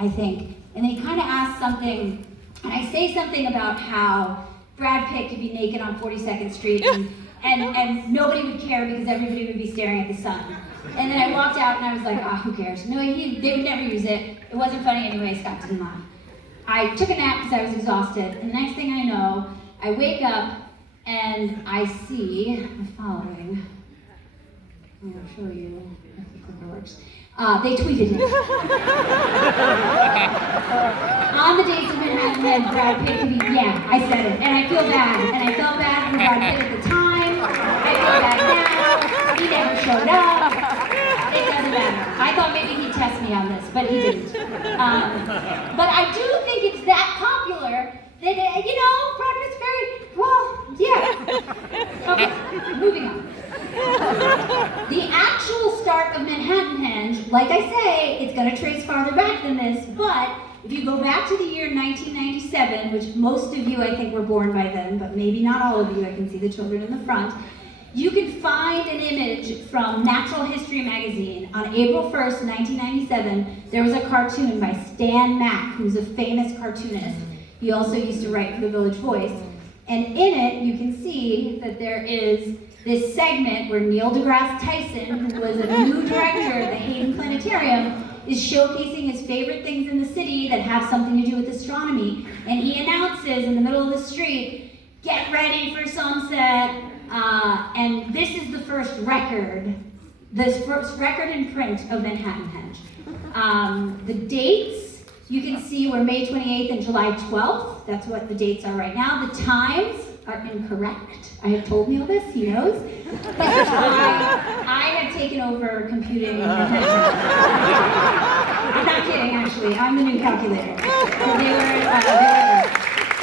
I think. And they kind of asked something, and I say something about how Brad Pitt could be naked on 42nd Street and nobody would care because everybody would be staring at the sun. And then I walked out and I was like, who cares? No, they would never use it. It wasn't funny anyway, Scott didn't laugh. I took a nap because I was exhausted, and the next thing I know, I wake up and I see the following. I'm going to show you if the clicker works. They tweeted it. On the dates of Manhattanhenge, Brad Pitt could be, yeah, I said it, and I feel bad. And I felt bad for Brad Pitt at the time. I feel bad now. He never showed up. It doesn't matter. I thought maybe he'd test me on this, but he didn't. But I do think it's that popular that, Brad Pitt's very, well, yeah. Okay, moving on. The actual start of Manhattanhenge, like I say, it's going to trace farther back than this, but if you go back to the year 1997, which most of you I think were born by then, but maybe not all of you, I can see the children in the front, you can find an image from Natural History magazine. On April 1st, 1997, there was a cartoon by Stan Mack, who's a famous cartoonist. He also used to write for the Village Voice. And in it, you can see that there is this segment where Neil deGrasse Tyson, who was a new director at the Hayden Planetarium, is showcasing his favorite things in the city that have something to do with astronomy. And he announces in the middle of the street, "Get ready for sunset." And this is the first record in print of Manhattanhenge. The dates, you can see were May 28th and July 12th. That's what the dates are right now. The times are incorrect. I have told Neil this, he knows. I have taken over computing. I'm not kidding, actually. I'm the new calculator. So they were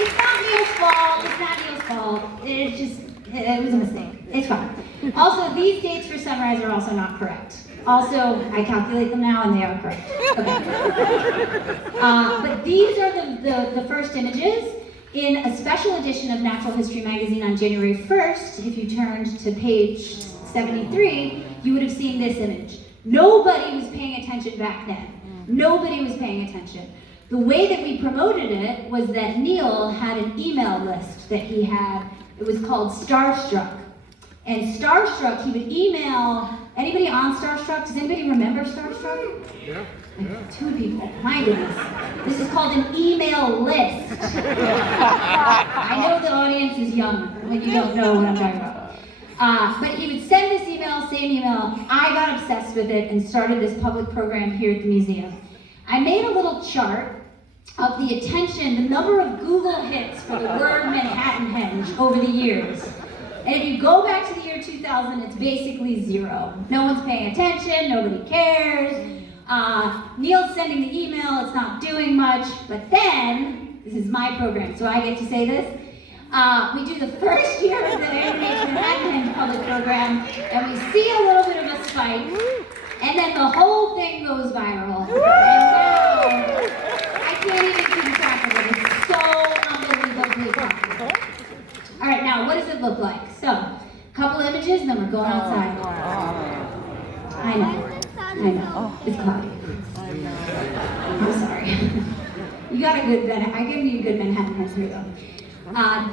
it's not Neil's fault. It's not Neil's fault. It was a mistake. It's fine. Also, these dates for sunrise are also not correct. Also, I calculate them now and they are correct. Okay. But these are the first images. In a special edition of Natural History magazine on January 1st, if you turned to page 73, you would have seen this image. Nobody was paying attention back then. Nobody was paying attention. The way that we promoted it was that Neil had an email list that he had. It was called Starstruck. And Starstruck, he would email, anybody on Starstruck? Does anybody remember Starstruck? Yeah. Like 2 people, my goodness. This is called an email list. I know the audience is young when you don't know what I'm talking about. But he would send this email, same email. I got obsessed with it and started this public program here at the museum. I made a little chart of the attention, the number of Google hits for the word Manhattanhenge over the years. And if you go back to the year 2000, it's basically 0. No one's paying attention, nobody cares. Neil's sending the email, it's not doing much, but then, this is my program, so I get to say this. We do the first year of the NYC Manhattanhenge public program, and we see a little bit of a spike, and then the whole thing goes viral. And now, I can't even keep track of it, it's so unbelievably popular. All right, now what does it look like? So, a couple images, and then we're going outside. I know. It's cloudy. I'm sorry. You got a good I gave you a good Manhattanhenge here though.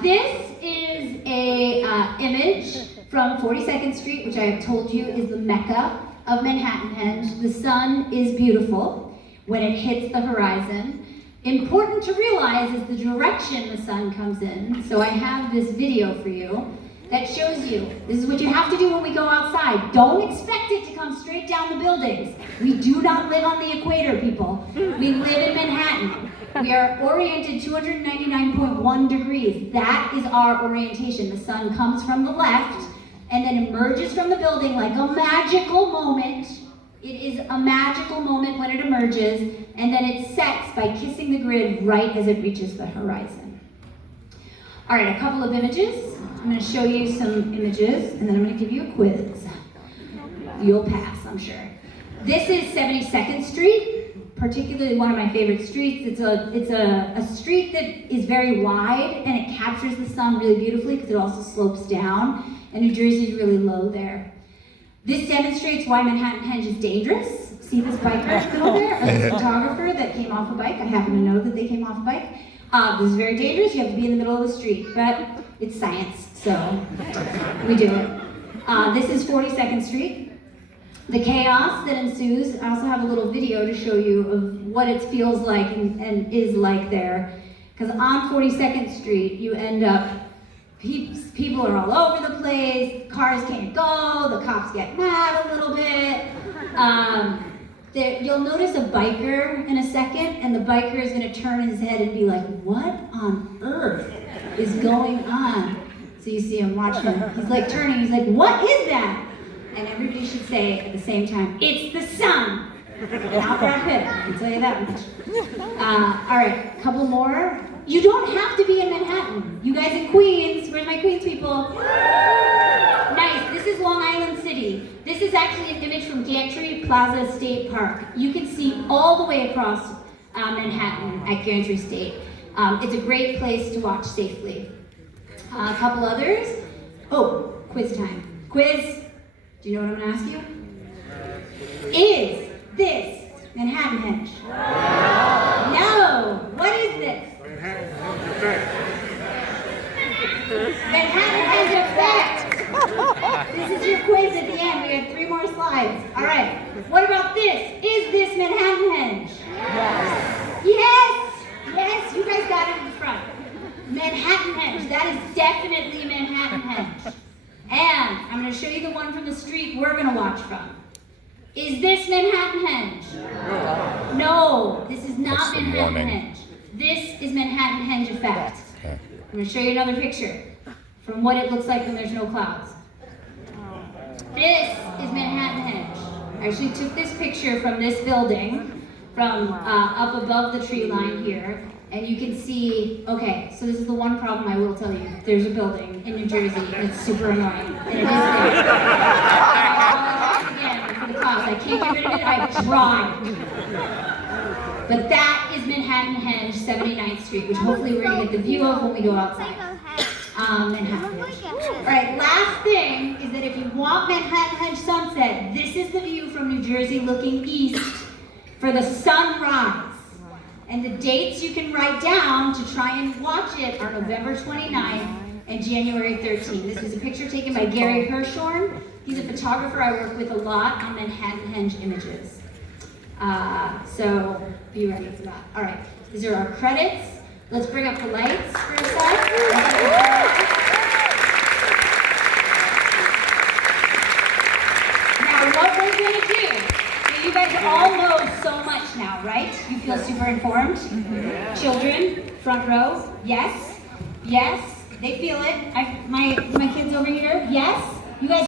This is a image from 42nd Street, which I have told you is the mecca of Manhattanhenge. The sun is beautiful when it hits the horizon. Important to realize is the direction the sun comes in. So I have this video for you that shows you, this is what you have to do when we go outside. Don't expect it to come straight down the buildings. We do not live on the equator, people. We live in Manhattan. We are oriented 299.1 degrees. That is our orientation. The sun comes from the left and then emerges from the building like a magical moment. It is a magical moment when it emerges, and then it sets by kissing the grid right as it reaches the horizon. All right, a couple of images. I'm going to show you some images, and then I'm going to give you a quiz. You'll pass, I'm sure. This is 72nd Street, particularly one of my favorite streets. It's a street that is very wide, and it captures the sun really beautifully because it also slopes down, and New Jersey is really low there. This demonstrates why Manhattanhenge is dangerous. See this biker over there? Or this photographer that came off a bike? I happen to know that they came off a bike. This is very dangerous. You have to be in the middle of the street, but it's science, so we do it. This is 42nd Street. The chaos that ensues, I also have a little video to show you of what it feels like and is like there. Because on 42nd Street, you end up, people are all over the place, cars can't go, the cops get mad a little bit. You'll notice a biker in a second, and the biker is going to turn his head and be like, what on earth is going on? So you see him watching him. He's like turning, he's like, what is that? And everybody should say at the same time, it's the sun. Not Brad Pitt, I can tell you that much. All right, a couple more. You don't have to be in Manhattan. You guys in Queens, where's my Queens people? Nice, this is Long Island City. This is actually an image from Gantry Plaza State Park. You can see all the way across Manhattan at Gantry State. It's a great place to watch safely. A couple others. Oh, quiz time. Quiz, do you know what I'm gonna ask you? Is this Manhattanhenge? No! What is this? Manhattanhenge effect! This is your quiz at the end. We have 3 more slides. All right. What about this? Is this Manhattanhenge? Yes. Yes! Yes, you guys got it in the front. Manhattanhenge. That is definitely Manhattanhenge. And I'm going to show you the one from the street we're going to watch from. Is this Manhattanhenge? No, this is not Manhattanhenge. This is Manhattanhenge effect. I'm going to show you another picture from what it looks like when there's no clouds. This is Manhattanhenge. I actually took this picture from this building, from up above the tree line here, and you can see, okay, so this is the one problem I will tell you. There's a building in New Jersey, and it's super annoying, and it is there. Again, for the clouds, I can't get rid of it, I tried. But that is Manhattanhenge, 79th Street, which hopefully we're going to get the view of when we go outside. Manhattanhenge. All right, last thing is that if you want Manhattanhenge sunset, this is the view from New Jersey looking east for the sunrise. And the dates you can write down to try and watch it are November 29th and January 13th. This is a picture taken by Gary Hirshhorn. He's a photographer I work with a lot on Manhattanhenge images. So be ready for that. All right, these are our credits. Let's bring up the lights for a sec. Now, what we're going to do, you guys all know so much now, right? You feel super informed? Mm-hmm. Children, front row, yes, yes, they feel it. My kids over here, yes. You guys